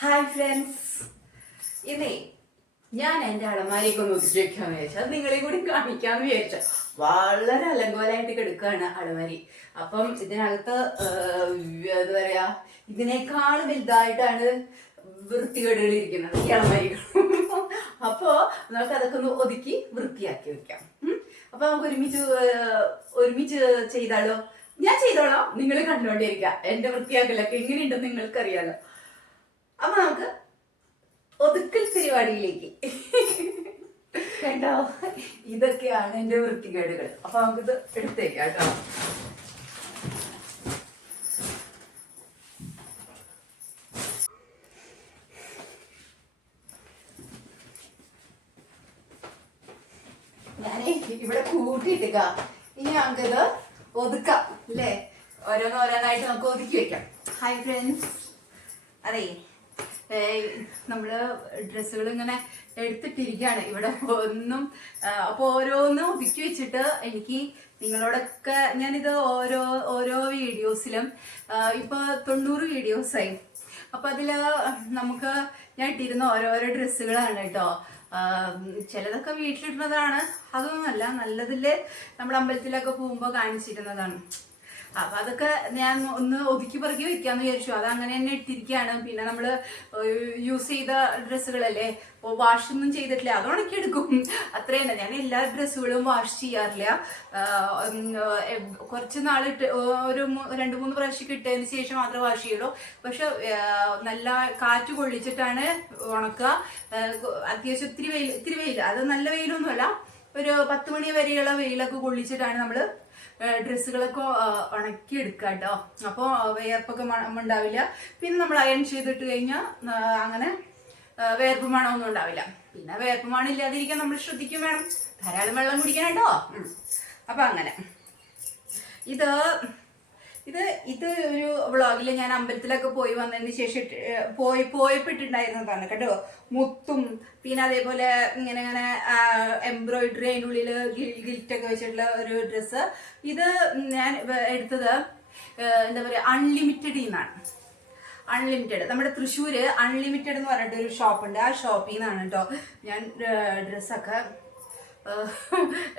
Hi friends ഇന്നേ ഞാൻ എന്റെ അളമാരിയൊക്കെ ഒന്ന് ഒതുക്കി വെക്കാന്ന് വിചാരിച്ചു. അത് നിങ്ങളെ കൂടി കാണിക്കാന്ന് വിചാരിച്ച. വളരെ അലങ്കോലായിട്ട് കിടക്കുകയാണ് അലമാരി. അപ്പം ഇതിനകത്ത് എന്താ പറയാ ഇതിനേക്കാൾ വലുതായിട്ടാണ് വൃത്തികേടുകൾ ഇരിക്കുന്നത് ഈ അലമാരി. അപ്പോ നമുക്ക് അതൊക്കെ ഒന്ന് ഒതുക്കി വൃത്തിയാക്കി വെക്കാം. അപ്പൊ നമുക്ക് ഒരുമിച്ച് ഒരുമിച്ച് ചെയ്താലോ? ഞാൻ ചെയ്തോളാം. നിങ്ങൾ കണ്ടുകൊണ്ടിരിക്കുക എന്റെ വൃത്തിയാക്കലൊക്കെ എങ്ങനെയുണ്ടെന്ന് നിങ്ങൾക്കറിയാലോ. അപ്പൊ നമുക്ക് ഒതുക്കൽ പരിപാടിയിലേക്ക് കേട്ടോ ഇതൊക്കെയാണ് എന്റെ വൃത്തികേടുകൾ. അപ്പൊ നമുക്കിത് എടുത്തേക്കാം കേട്ടോ. ഞാനേ ഇവിടെ കൂട്ടിയിട്ടേക്ക ഇനി നമുക്കിത് ഒതുക്കാം അല്ലേ? ഓരോന്നോരോന്നായിട്ട് നമുക്ക് ഒതുക്കി വെക്കാം. ഹായ് ഫ്രണ്ട്സ് അതെ. നമ്മൾ ഡ്രസ്സുകൾ ഇങ്ങനെ എടുത്തിട്ടിരിക്കുകയാണ്. ഇവിടെ ഒന്നും അപ്പോൾ അപ്പൊ ഓരോന്ന് ഒതുക്കി വെച്ചിട്ട് എനിക്ക് നിങ്ങളോടൊക്കെ ഞാനിത് ഓരോ ഓരോ വീഡിയോസിലും ഇപ്പൊ തൊണ്ണൂറ് വീഡിയോസായി. അപ്പൊ അതിൽ നമുക്ക് ഞാൻ ഇട്ടിരുന്ന ഓരോരോ ഡ്രസ്സുകളാണ് കേട്ടോ. ചിലതൊക്കെ വീട്ടിലിടുന്നതാണ്. അതൊന്നുമല്ല നല്ലതിൽ നമ്മൾ അമ്പലത്തിലൊക്കെ പോകുമ്പോൾ കാണിച്ചിരുന്നതാണ്. അപ്പൊ അതൊക്കെ ഞാൻ ഒന്ന് ഒതുക്കി പറക്കി വെക്കാന്ന് വിചാരിച്ചു. അത് അങ്ങനെ തന്നെ ഇട്ടിരിക്കുകയാണ് പിന്നെ നമ്മൾ യൂസ് ചെയ്ത ഡ്രസ്സുകളല്ലേ? വാഷ് ഒന്നും ചെയ്തിട്ടില്ല. അത് ഉണക്കി എടുക്കും അത്രയും ഞാൻ എല്ലാ ഡ്രസ്സുകളും വാഷ് ചെയ്യാറില്ല. കുറച്ച് നാളിട്ട് ഒരു രണ്ട് മൂന്ന് പ്രാവശ്യം ഇട്ടതിന് ശേഷം മാത്രമേ വാഷ് ചെയ്യുള്ളൂ. പക്ഷെ നല്ല കാറ്റ് കൊള്ളിച്ചിട്ടാണ് ഉണക്കുക. അത്യാവശ്യം ഇത്തിരി വെയിൽ ഇത്തിരി വെയിൽ. അത് നല്ല വെയിലൊന്നുമല്ല. ഒരു പത്ത് മണി വരെയുള്ള വെയിലൊക്കെ കൊള്ളിച്ചിട്ടാണ് നമ്മൾ ഡ്രസ്സുകളൊക്കെ ഉണക്കി എടുക്കുക കേട്ടോ അപ്പോൾ വേർപ്പൊക്കെ മണം ഉണ്ടാവില്ല പിന്നെ നമ്മൾ അയൺ ചെയ്തിട്ട് കഴിഞ്ഞാൽ അങ്ങനെ വേർപ്പ് മണമൊന്നും ഉണ്ടാവില്ല. പിന്നെ വേർപ്പ് മണം ഇല്ലാതിരിക്കാൻ നമ്മൾ ശ്രദ്ധിക്കും വേണം. ധാരാളം വെള്ളം കുടിക്കണം കേട്ടോ അപ്പൊ അങ്ങനെ. ഇത് ഇത് ഇത് ഒരു വ്ളോഗിൽ ഞാൻ അമ്പലത്തിലൊക്കെ പോയി വന്നതിന് ശേഷം പോയി പോയപ്പെട്ടിട്ടുണ്ടായിരുന്നതാണ് കേട്ടോ. മുത്തും പിന്നെ അതേപോലെ ഇങ്ങനെ ഇങ്ങനെ എംബ്രോയിഡറി അതിന്റെ ഉള്ളിൽ ഗിൽറ്റൊക്കെ വെച്ചിട്ടുള്ള ഒരു ഡ്രസ്സ്. ഇത് ഞാൻ എടുത്തത് എന്താ പറയുക അൺലിമിറ്റഡിൽ നിന്നാണ് അൺലിമിറ്റഡ്. നമ്മുടെ തൃശ്ശൂർ അൺലിമിറ്റഡ് എന്ന് പറഞ്ഞിട്ട് ഒരു ഷോപ്പ് ഉണ്ട് ആ ഷോപ്പിൽ നിന്നാണ് കേട്ടോ ഞാൻ ഡ്രസ്സൊക്കെ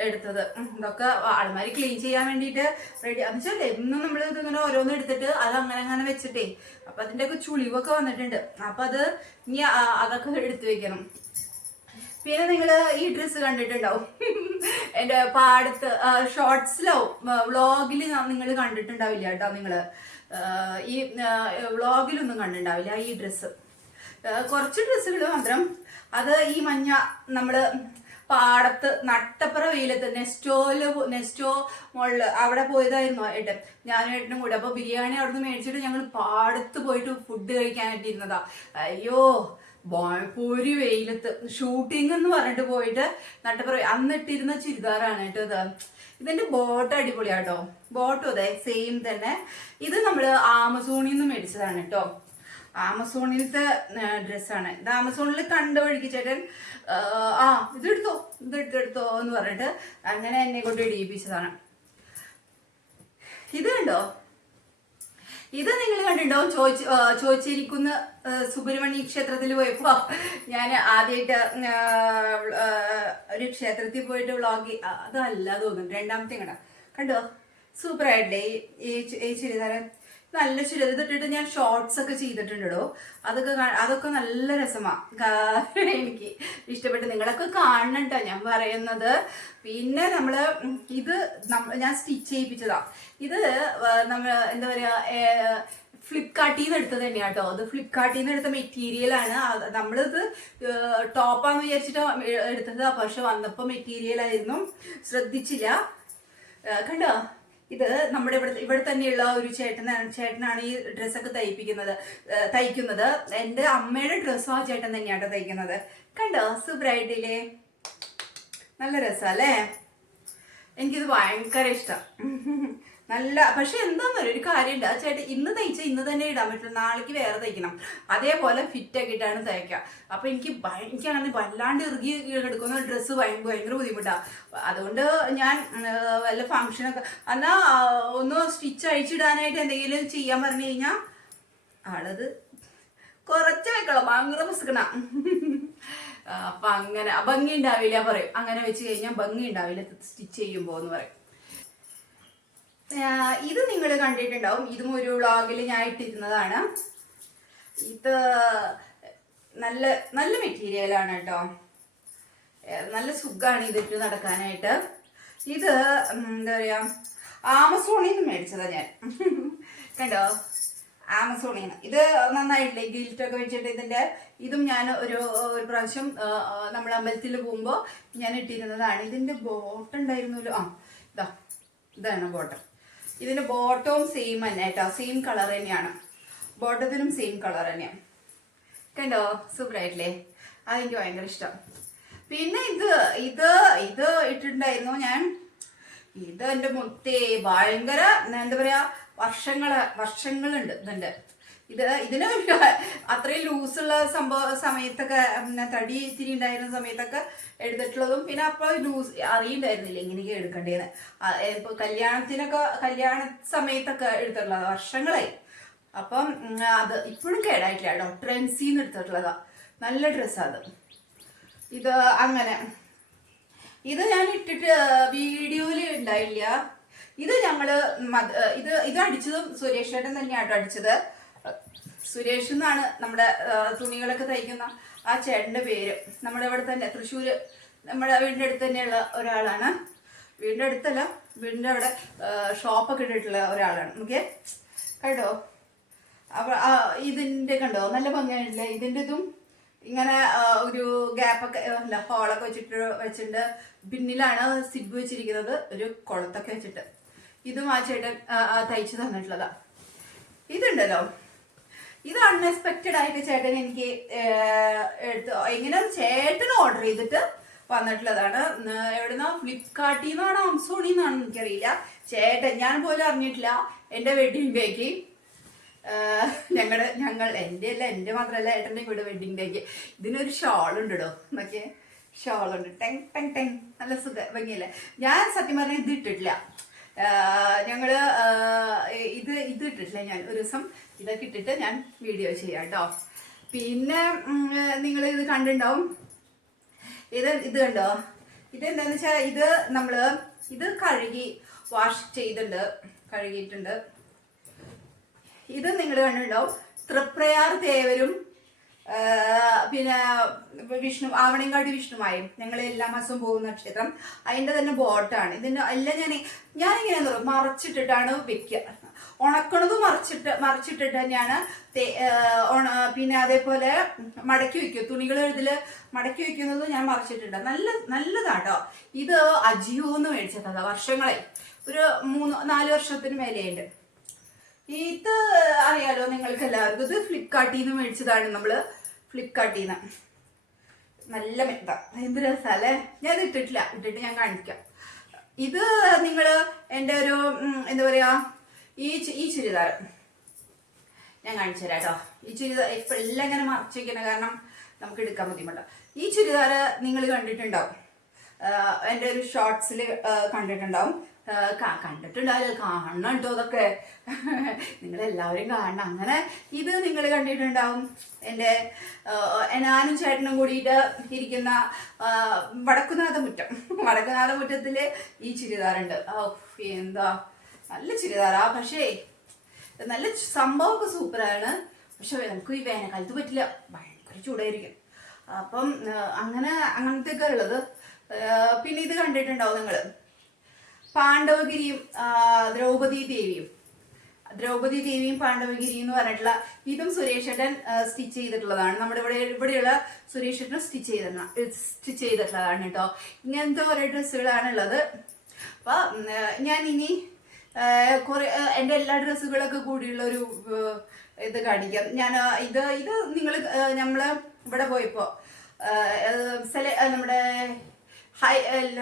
എടുത്തത്. ഇതൊക്കെ ആൾമാരി ക്ലീൻ ചെയ്യാൻ വേണ്ടിയിട്ട് റെഡി എന്ന് വെച്ചാൽ എന്നും നമ്മൾ ഇതിങ്ങനെ ഓരോന്നും എടുത്തിട്ട് അത് അങ്ങനെ അങ്ങനെ വെച്ചിട്ടേ അപ്പൊ അതിന്റെ ഒക്കെ ചുളിവൊക്കെ വന്നിട്ടുണ്ട്. അപ്പൊ അത് ഇനി അതൊക്കെ എടുത്തു വെക്കണം. പിന്നെ നിങ്ങൾ ഈ ഡ്രസ്സ് കണ്ടിട്ടുണ്ടാവും എന്റെ പാടത്ത് ഷോർട്സിലോ വ്ളോഗിൽ നിങ്ങൾ കണ്ടിട്ടുണ്ടാവില്ല കേട്ടോ നിങ്ങൾ ഈ വ്ളോഗിലൊന്നും കണ്ടിട്ടുണ്ടാവില്ല ഈ ഡ്രസ്സ് കുറച്ച് ഡ്രസ്സുകൾ മാത്രം. അത് ഈ മഞ്ഞ നമ്മൾ പാടത്ത് നട്ടപ്പുറ വെയിലത്ത് നെസ്റ്റോയിൽ നെസ്റ്റോ മുകളിൽ അവിടെ പോയതായിരുന്നു ഏട്ടൻ. ഞാനും ഏട്ടനും കൂടെ. അപ്പൊ ബിരിയാണി അവിടുന്ന് മേടിച്ചിട്ട് ഞങ്ങൾ പാടത്ത് പോയിട്ട് ഫുഡ് കഴിക്കാനായിട്ട് ഇരുന്നതാ അയ്യോ ഒരു വെയിലത്ത്. ഷൂട്ടിംഗ് എന്ന് പറഞ്ഞിട്ട് പോയിട്ട് നട്ടപ്പുറ അന്നിട്ടിരുന്ന ചുരിദാറാണ് കേട്ടോ ഇത്. ഇതിന്റെ ബോട്ട് അടിപൊളിയാട്ടോ. ബോട്ടും അതെ സെയിം തന്നെ. ഇത് നമ്മൾ ആമസോണിൽ നിന്ന് മേടിച്ചതാണ് കേട്ടോ. ആമസോണിലത്തെ ഡ്രസ്സാണ്. ഇത് ആമസോണിൽ കണ്ട വഴിക്ക് ചേട്ടൻ ആ, ഇതെടുത്തോ ഇതെടുത്തെടുത്തോ എന്ന് പറഞ്ഞിട്ട് അങ്ങനെ എന്നെ കൊണ്ട് ഇടിയിപ്പിച്ചതാണ്. ഇത് കണ്ടോ? ഇത് നിങ്ങൾ കണ്ടിട്ടുണ്ടാവും ചോദിച്ച് ചോദിച്ചിരിക്കുന്ന സുബ്രഹ്മണ്യ ക്ഷേത്രത്തിൽ പോയപ്പോ ഞാൻ ആദ്യമായിട്ട് ഒരു ക്ഷേത്രത്തിൽ പോയിട്ട് വ്ളോഗ് അതല്ല തോന്നുന്നു രണ്ടാമത്തെ കണ്ടോ? കണ്ടോ? സൂപ്പർ ആയിട്ടേ ഈ ചുരിദാരൻ നല്ല ചുരിദാർ ഇതിട്ടിട്ട് ഞാൻ ഷോർട്സ് ഒക്കെ ചെയ്തിട്ടുണ്ടോ അതൊക്കെ അതൊക്കെ നല്ല രസമാണ് എനിക്ക് ഇഷ്ടപ്പെട്ട് നിങ്ങളൊക്കെ കാണണം ഞാൻ പറയുന്നത്. പിന്നെ നമ്മൾ ഇത് ഞാൻ സ്റ്റിച്ച് ചെയ്യിപ്പിച്ചതാ. ഇത് നമ്മൾ എന്താ പറയാ ഫ്ലിപ്കാർട്ടിൽ നിന്ന് എടുത്തത് തന്നെയാണ് കേട്ടോ അത് ഫ്ലിപ്കാർട്ടിൽ നിന്ന് എടുത്ത അത് നമ്മളിത് ടോപ്പാന്ന് വിചാരിച്ചിട്ട് എടുത്തത്. പക്ഷെ വന്നപ്പോ മെറ്റീരിയൽ ആയിരുന്നു. ശ്രദ്ധിച്ചില്ല. കണ്ടോ? ഇത് നമ്മുടെ ഇവിടെ ഇവിടെ തന്നെയുള്ള ഒരു ചേട്ടനാണ് ചേട്ടനാണ് ഈ ഡ്രസ്സൊക്കെ തയ്പ്പിക്കുന്നത് തയ്ക്കുന്നത്. എന്റെ അമ്മയുടെ ഡ്രസ്സും ആ ചേട്ടൻ തന്നെയാണ് തയ്ക്കുന്നത്. കണ്ടോ? സൂപ്പറായിട്ടില്ലേ? നല്ല രസല്ലേ എനിക്കിത് ഭയങ്കര ഇഷ്ടം. നല്ല പക്ഷെ എന്താന്നറിയോ ഒരു കാര്യമുണ്ട് ആ ചേട്ടൻ ഇന്ന് തയ്ച്ച ഇന്ന് തന്നെ ഇടാൻ പറ്റില്ല. നാളേക്ക് വേറെ തയ്ക്കണം. അതേപോലെ ഫിറ്റ് ആക്കിയിട്ടാണ് തയ്ക്കുക അപ്പൊ എനിക്ക് എനിക്ക് വല്ലാണ്ട് ഇറുകി എടുക്കുന്ന ഡ്രസ്സ് ഭയങ്കര ബുദ്ധിമുട്ടാണ് അതുകൊണ്ട് ഞാൻ വല്ല ഫങ്ഷനൊക്കെ എന്നാ ഒന്ന് സ്റ്റിച്ച് അഴിച്ചിടാനായിട്ട് എന്തെങ്കിലും ചെയ്യാൻ പറഞ്ഞു കഴിഞ്ഞാൽ ആളത് കുറച്ച് വെക്കണം. ഭയങ്കര പുസ്തകണ അപ്പൊ അങ്ങനെ ഭംഗി ഉണ്ടാവില്ല പറയും. അങ്ങനെ വെച്ച് കഴിഞ്ഞാൽ ഭംഗി ഉണ്ടാവില്ല. സ്റ്റിച്ച് ചെയ്യുമ്പോ എന്ന് പറയും. ഇത് നിങ്ങൾ കണ്ടിട്ടുണ്ടാവും. ഇതും ഒരു വ്ളോഗിൽ ഞാൻ ഇട്ടിരുന്നതാണ്. ഇത് നല്ല നല്ല മെറ്റീരിയലാണ് കേട്ടോ. നല്ല സുഖമാണ് ഇതിട്ട് നടക്കാനായിട്ട്. ഇത് എന്താ പറയാ ആമസോണിൽ നിന്ന് മേടിച്ചതാണ് ഞാൻ. കണ്ടോ? ആമസോണിൽ നിന്ന്. ഇത് നന്നായിട്ടില്ലേ? ഗിൽറ്റൊക്കെ വെച്ചിട്ട് ഇതിന്റെ ഇതും ഞാൻ ഒരു ഒരു പ്രാവശ്യം നമ്മൾ അമ്പലത്തിൽ പോകുമ്പോൾ ഞാൻ ഇട്ടിരുന്നതാണ്. ഇതിന്റെ ബോട്ടുണ്ടായിരുന്നല്ലോ ആ ഇതാ. ഇതാണ് ബോട്ടം ഇതിന്റെ ബോട്ടവും സെയിം തന്നെ കേട്ടോ. സെയിം കളർ തന്നെയാണ്. ബോട്ടത്തിനും സെയിം കളർ തന്നെയാണ് കണ്ടോ? സൂപ്പർ ആയിട്ടില്ലേ അതെനിക്ക് ഭയങ്കര ഇഷ്ടം. പിന്നെ ഇത് ഇത് ഇത് ഇട്ടിട്ടുണ്ടായിരുന്നു ഞാൻ. ഇത് എന്റെ മുത്തേ ഭയങ്കര എന്താ പറയാ വർഷങ്ങൾ വർഷങ്ങളുണ്ട് ഇതിന്റെ ഇത് ഇതിന് അത്രയും ലൂസുള്ള സംഭവ സമയത്തൊക്കെ തടി ഇത്തിരി ഉണ്ടായിരുന്ന സമയത്തൊക്കെ എടുത്തിട്ടുള്ളതും പിന്നെ അപ്പോൾ ലൂസ് അറിയണ്ടായിരുന്നില്ല ഇങ്ങനെയൊക്കെ എടുക്കേണ്ടതെന്ന് ഇപ്പൊ കല്യാണത്തിനൊക്കെ കല്യാണ സമയത്തൊക്കെ എടുത്തിട്ടുള്ളത് വർഷങ്ങളായി. അപ്പം അത് ഇപ്പോഴും കേടായിട്ടില്ല. കേട്ടോ ട്രെൻസിന്ന് എടുത്തിട്ടുള്ളതാ. നല്ല ഡ്രസ്സാ അത്. ഇത് അങ്ങനെ. ഇത് ഞാൻ ഇട്ടിട്ട് വീഡിയോയിൽ ഉണ്ടായില്ല. ഇത് ഞങ്ങൾ ഇത് ഇത് അടിച്ചതും സുരേഷ് ചേട്ടൻ തന്നെയാട്ടോ അടിച്ചത്. സുരേഷ് എന്നാണ് നമ്മുടെ തുണികളൊക്കെ തയ്ക്കുന്ന ആ ചേട്ടന്റെ പേര്. നമ്മുടെ ഇവിടെ തന്നെ തൃശ്ശൂർ നമ്മുടെ വീടിന്റെ അടുത്ത് തന്നെയുള്ള ഒരാളാണ്. വീടിന്റെ അടുത്തല്ല വീടിന്റെ അവിടെ ഷോപ്പൊക്കെ ഇട്ടിട്ടുള്ള ഒരാളാണ്. ഓക്കെ കേട്ടോ ആ, ഇതിന്റെ കണ്ടോ? നല്ല ഭംഗിയായിട്ടില്ലേ? ഇതിന്റെ ഇതും ഇങ്ങനെ ഒരു ഗ്യാപ്പൊക്കെ അല്ല ഹോളൊക്കെ വെച്ചിട്ട് വെച്ചിട്ടുണ്ട്. പിന്നിലാണ് സിബ് വെച്ചിരിക്കുന്നത് ഒരു കുളത്തൊക്കെ വെച്ചിട്ട്. ഇതും ആ ചേട്ടൻ തയ്ച്ചു തന്നിട്ടുള്ളതാ. ഇതുണ്ടല്ലോ? ഇത് അൺഎക്സ്പെക്റ്റഡ് ആയിട്ട് ചേട്ടൻ എനിക്ക് എടുത്ത് എങ്ങനെ ചേട്ടൻ ഓർഡർ ചെയ്തിട്ട് വന്നിട്ടുള്ളതാണ്. എവിടെന്നാ? ഫ്ലിപ്കാർട്ടിൽ നിന്നാണോ ആംസോണിൽ നിന്നാണ് എനിക്കറിയില്ല. ചേട്ടൻ ഞാൻ പോലും അറിഞ്ഞിട്ടില്ല. എന്റെ വെഡിങ് ഡേക്ക് ഞങ്ങളുടെ ഞങ്ങൾ എന്റെ അല്ല എന്റെ മാത്രമല്ല ഏട്ടന്റെ കൂടെ വെഡിങ് ഡേക്ക് ഇതിനൊരു ഷോൾ ഉണ്ട് കേട്ടോ ഷോൾ ഉണ്ട്. ടെങ് ടെങ് ടെങ്. നല്ല സുഖ ഭംഗിയല്ലേ? ഞാൻ സത്യം പറഞ്ഞാൽ ഇത് ഇട്ടിട്ടില്ല. ആഹ് ഞങ്ങൾ ഇത് ഇത് ഇട്ടിട്ടില്ല ഞാൻ ഒരു ദിവസം ഇതൊക്കെ ഇട്ടിട്ട് ഞാൻ വീഡിയോ ചെയ്യാം കേട്ടോ പിന്നെ നിങ്ങൾ ഇത് കണ്ടിട്ടുണ്ടാവും? ഇത് ഇത് കണ്ടോ? ഇത് എന്താന്ന് വെച്ചാൽ ഇത് നമ്മൾ ഇത് കഴുകി വാഷ് ചെയ്തിട്ടുണ്ട് കഴുകിയിട്ടുണ്ട്. ഇത് നിങ്ങൾ കണ്ടിട്ടുണ്ടാവും? തൃപ്രയാർ തേവരും പിന്നെ വിഷ്ണു ആവണേങ്കാട്ടി വിഷ്ണുമായും ഞങ്ങൾ എല്ലാ മാസവും പോകുന്ന ക്ഷേത്രം. അതിന്റെ തന്നെ ബോട്ടാണ്. ഇതിന്റെ എല്ലാം ഞാൻ ഞാനിങ്ങനെ മറച്ചിട്ടിട്ടാണ് വെക്കുക ഉണക്കണത് മറിച്ചിട്ട് മറിച്ചിട്ടിട്ട് തന്നെയാണ് പിന്നെ അതേപോലെ മടക്കി വെക്കുക. തുണികൾ ഇതിൽ മടക്കി വെക്കുന്നത് ഞാൻ മറിച്ചിട്ടുണ്ട്. നല്ല നല്ലതാട്ടോ. ഇത് അജിയോന്ന് മേടിച്ചതാ വർഷങ്ങളെ ഒരു മൂന്ന് നാല് വർഷത്തിന് മേലെയുണ്ട്. ഇത് അറിയാലോ നിങ്ങൾക്ക് എല്ലാവർക്കും ഇത് ഫ്ലിപ്കാർട്ടിൽ നിന്ന് മേടിച്ചതാണ് നമ്മൾ. ഫ്ലിപ്കാർട്ടിൽ നിന്ന് നല്ല മെത്ത. എന്ത് രസമല്ലേ ഞാൻ ഇത് ഇട്ടിട്ടില്ല. ഇട്ടിട്ട് ഞാൻ കാണിക്കാം. ഇത് നിങ്ങൾ എന്റെ ഒരു എന്താ പറയാ ഈ ഈ ചുരിദാർ. ഞാൻ കാണിച്ചു തരാം കേട്ടോ. ഈ ചുരിദാർ ഇപ്പൊ എല്ലാം ഇങ്ങനെ മറച്ചു വെക്കണം കാരണം നമുക്ക് എടുക്കാൻ ബുദ്ധിമുട്ടാണ് ഈ ചുരിദാർ നിങ്ങൾ കണ്ടിട്ടുണ്ടാവും. എന്റെ ഒരു ഷോർട്സിൽ കണ്ടിട്ടുണ്ടാവും. കണ്ടിട്ടുണ്ടാവില്ല കാണണം കേട്ടോ അതൊക്കെ നിങ്ങൾ എല്ലാവരും കാണണം. അങ്ങനെ ഇത് നിങ്ങൾ കണ്ടിട്ടുണ്ടാവും. എന്റെ ഞാനും ചേട്ടനും കൂടിയിട്ട് ഇരിക്കുന്ന വടക്കുനാഥ മുറ്റം. വടക്കുനാഥ മുറ്റത്തിൽ ഈ ചുരിദാറുണ്ട്. ഓ എന്താ? നല്ല ചുരിദാറാ. പക്ഷേ നല്ല സംഭവമൊക്കെ സൂപ്പറാണ്. പക്ഷെ നമുക്ക് ഈ വേനൽക്കാലത്ത് പറ്റില്ല. ഭയങ്കര ചൂടായിരിക്കും. അപ്പം അങ്ങനെ അങ്ങനത്തെ ഒക്കെ ഉള്ളത്. പിന്നെ ഇത് കണ്ടിട്ടുണ്ടാവും നിങ്ങൾ പാണ്ഡവഗിരിയും ദ്രൗപദി ദേവിയും. ദ്രൗപദി ദേവിയും പാണ്ഡവഗിരിയും എന്ന് പറഞ്ഞിട്ടുള്ള ഇതും സുരേഷേട്ടൻ സ്റ്റിച്ച് ചെയ്തിട്ടുള്ളതാണ്. നമ്മുടെ ഇവിടെ ഇവിടെയുള്ള സുരേഷേട്ടൻ സ്റ്റിച്ച് ചെയ്ത സ്റ്റിച്ച് ചെയ്തിട്ടുള്ളതാണ് കേട്ടോ. ഇങ്ങനത്തെ കുറേ ഡ്രസ്സുകളാണ് ഉള്ളത് അപ്പൊ ഞാൻ ഇനി കുറെ എന്റെ എല്ലാ ഡ്രസ്സുകളൊക്കെ കൂടിയുള്ള ഒരു ഇത് കാണിക്കാം. ഞാൻ ഇത് ഇത് നിങ്ങൾ നമ്മൾ ഇവിടെ പോയപ്പോൾ നമ്മുടെ ഹൈ അല്ല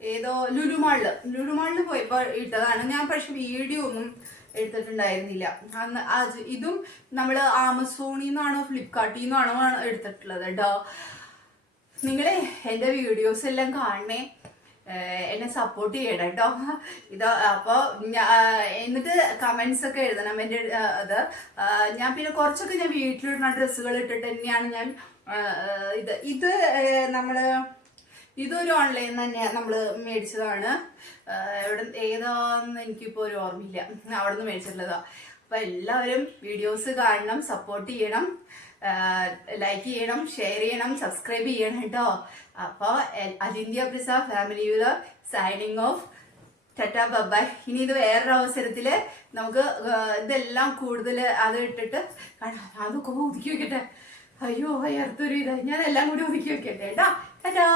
ഏതോ ലുലുമാളിൽ. ലുലുമാളിൽ പോയപ്പോ ഇട്ടതാണ്. ഞാൻ പക്ഷെ വീഡിയോ ഒന്നും എടുത്തിട്ടുണ്ടായിരുന്നില്ല. അന്ന് അത് ഇതും നമ്മൾ ആമസോണിൽ നിന്നാണോ ഫ്ലിപ്കാർട്ടിൽ നിന്നാണോ എടുത്തിട്ടുള്ളത് കേട്ടോ നിങ്ങളെ എന്റെ വീഡിയോസ് എല്ലാം കാണണേ എന്നെ സപ്പോർട്ട് ചെയ്യണം കേട്ടോ ഇത് അപ്പോൾ എന്നിട്ട് കമൻസ് ഒക്കെ എഴുതണം എന്റെ അത്. ഞാൻ പിന്നെ കുറച്ചൊക്കെ ഞാൻ വീട്ടിലിടുന്ന ഡ്രസ്സുകൾ ഇട്ടിട്ട് തന്നെയാണ് ഞാൻ ഇത്. ഇത് ഏഹ്, നമ്മൾ ഇതൊരു ഓൺലൈൻ തന്നെ നമ്മൾ മേടിച്ചതാണ്. എവിടെ ഏതാന്ന് എനിക്കിപ്പോൾ ഒരു ഓർമ്മയില്ല. അവിടെ നിന്ന് മേടിച്ചിട്ടുള്ളതാ. അപ്പോൾ എല്ലാവരും വീഡിയോസ് കാണണം സപ്പോർട്ട് ചെയ്യണം ലൈക്ക് ചെയ്യണം ഷെയർ ചെയ്യണം സബ്സ്ക്രൈബ് ചെയ്യണം കേട്ടോ. അപ്പോൾ അലിന്ത്യ പ്രിസ family signing off tata bye bye ഇനി ഇത് വേറൊരു അവസരത്തിൽ നമുക്ക് ഇതെല്ലാം കൂടുതൽ അത് ഇട്ടിട്ട് അതൊക്കെ ഒതുക്കി വെക്കട്ടെ. അയ്യോ വയർത്തൊരു ഇതായി ഞാൻ എല്ലാം കൂടി ഒതുക്കി വെക്കട്ടെ. കേട്ടോ ടാറ്റാ